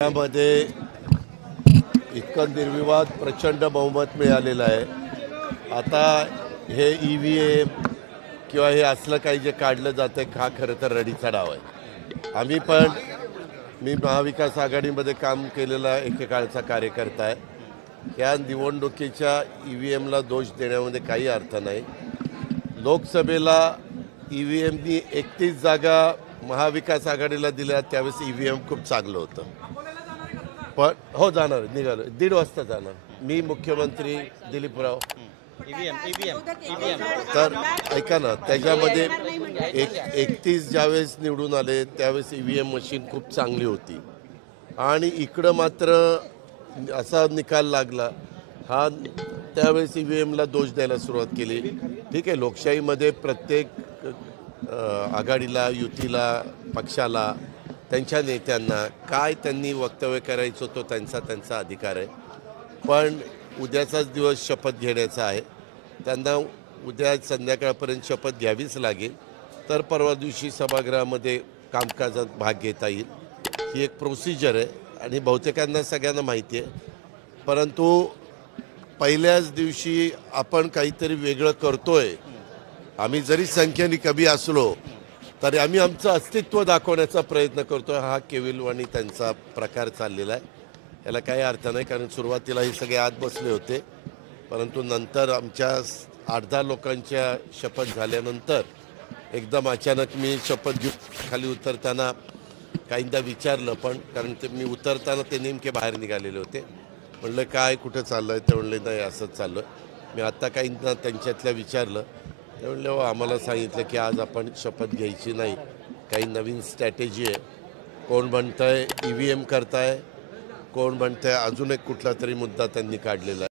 त्यामध्ये इतकं निर्विवाद प्रचंड बहुमत मिळालेलं आहे। आता हे EVM किंवा हे असलं काही जे काढलं जातं हा खरं तर रडीचा डाव आहे। मी महाविकास आघाडीमध्ये काम केलेला एकेकाळचा कार्यकर्ता आहे। या निवडणुकीच्या EVMला दोष देण्यामध्ये काही अर्थ नाही। लोकसभेला EVMनी 31 जागा महाविकास आघाडीला दिल्या, त्यावेळेस EVM खूप चांगलं होतं। पण हो जाणार, निघालो 1:30 वाजता जाणार मी, मुख्यमंत्री दिलीपराव। तर ऐका ना, त्याच्यामध्ये 31 ज्यावेळेस निवडून आले त्यावेळेस EVM मशीन खूप चांगली होती आणि इकडं मात्र असा निकाल लागला हा, त्यावेळेस EVMला दोष द्यायला सुरुवात केली। ठीक आहे, लोकशाहीमध्ये प्रत्येक आघाडीला, युतीला, पक्षाला, त्यांच्या नेत्यांना काय त्यांनी वक्तव्य करायचं तो त्यांचा अधिकार आहे। पण उद्याचाच दिवस शपथ घेण्याचा आहे, त्यांना उद्या संध्याकाळपर्यंत शपथ घ्यावीच लागेल, तर परवा दिवशी सभागृहामध्ये कामकाजात भाग घेता येईल। ही एक प्रोसिजर आहे आणि बहुतेकांना सगळ्यांना माहिती आहे। परंतु पहिल्याच दिवशी आपण काहीतरी वेगळं करतोय, आम्ही जरी संख्येने कमी असलो तरी आम्ही आमचं अस्तित्व दाखवण्याचा प्रयत्न करतोय, हा केविलवाणी त्यांचा प्रकार चाललेला आहे। याला काही अर्थ नाही, कारण सुरुवातीला हे सगळे आत बसले होते, परंतु नंतर आमच्या 8-10 लोकांच्या शपथ झाल्यानंतर एकदम अचानक मी शपथ घेऊन खाली उतरताना काहींदा विचारलं, पण कारण ते मी उतरताना ते नेमके बाहेर निघालेले होते। म्हणलं काय कुठं चाललं आहे, ते म्हणले नाही असंच चाललं आहे। मी आत्ता काहींना त्यांच्यातल्या विचारलं, ते म्हणले हो आम्हाला सांगितलं की आज आपण शपथ घ्यायची नाही, काही नवीन स्ट्रॅटेजी आहे। कोण म्हणतंय EVM करताय, कोण म्हणतंय अजून एक कुठला तरी मुद्दा त्यांनी काढलेला आहे।